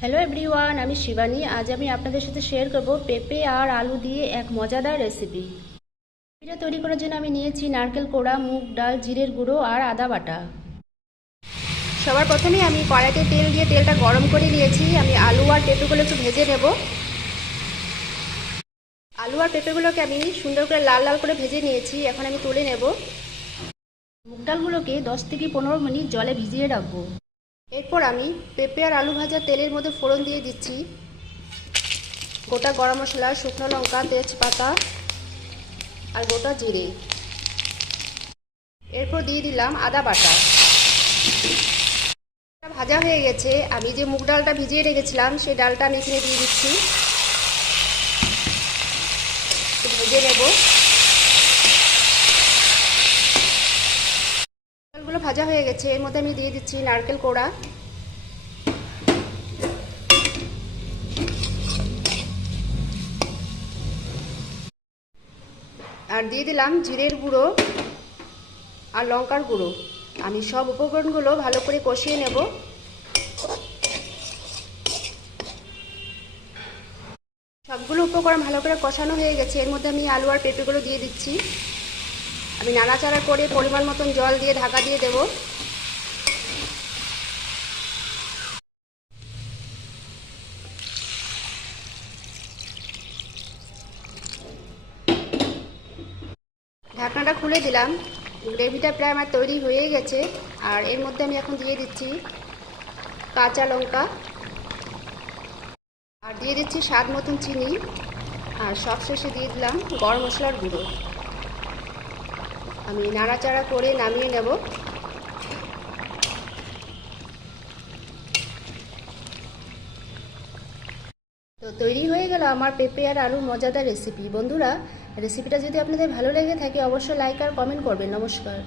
Hello everyone, আমি শিবানী। আজ আমি আপনাদের সাথে শেয়ার করব পেঁপে আর আলু দিয়ে এক মজাদার রেসিপি। এটা তৈরি করার জন্য আমি নিয়েছি নারকেল কোড়া, মুগ ডাল, জিরের গুঁড়ো আর আদা বাটা। সবার প্রথমে আমি কড়াইতে তেল দিয়ে তেলটা গরম করে নিয়েছি। আমি আলু আর পেঁপেগুলো একটু ভেজে নেব। আলু আর পেঁপেগুলোকে আমি সুন্দর করে লাল লাল করে ভেজে নিয়েছি। এখন আমি তুলে নেব। মুগ ডালগুলোকে 10 থেকে 15 মিনিট জলে ভিজিয়ে রাখবো। এরপর আমি পেঁপে আর আলু ভাজা তেলের মধ্যে ফোড়ন দিয়ে দিচ্ছি গোটা গরম মশলা, শুকনো লঙ্কা, তেজপাতা আর গোটা জিরে। এরপর দিয়ে দিলাম আদা বাটা। ভাজা হয়ে গেছে। আমি যে মুগ ডালটা ভিজিয়ে রেখেছিলাম সেই ডালটা আমি এখানে দিয়ে দিচ্ছি, ভেজে নেব। ডালগুলো ভাজা হয়ে গেছে। এর মধ্যে আমি দিয়ে দিচ্ছি নারকেল কোড়া, আর দিয়ে দিলাম জিরের গুঁড়ো আর লঙ্কার গুঁড়ো। আমি সব উপকরণগুলো ভালো করে কষিয়ে নেব। সবগুলো উপকরণ ভালো করে কষানো হয়ে গেছে। এর মধ্যে আমি আলু আর পেঁপেগুলো দিয়ে দিচ্ছি। আমি নাড়াচাড়া করে পরিমাণ মতন জল দিয়ে ঢাকা দিয়ে দেব। ঢাকনাটা খুলে দিলাম। গ্রেভিটা প্রায় আমার তৈরি হয়ে গেছে। আর এর মধ্যে আমি এখন দিয়ে দিচ্ছি কাঁচা লঙ্কা, আর দিয়ে দিচ্ছি স্বাদ মতন চিনি, আর সবশেষে দিয়ে দিলাম গরম মশলার গুঁড়ো। আমি নাড়াচাড়া করে নামিয়ে নেব। তো তৈরি হয়ে গেল আমার পেঁপে আর আলুর মজাদার রেসিপি। বন্ধুরা, রেসিপিটা যদি আপনাদের ভালো লেগে থাকে অবশ্যই লাইক আর কমেন্ট করবেন। নমস্কার।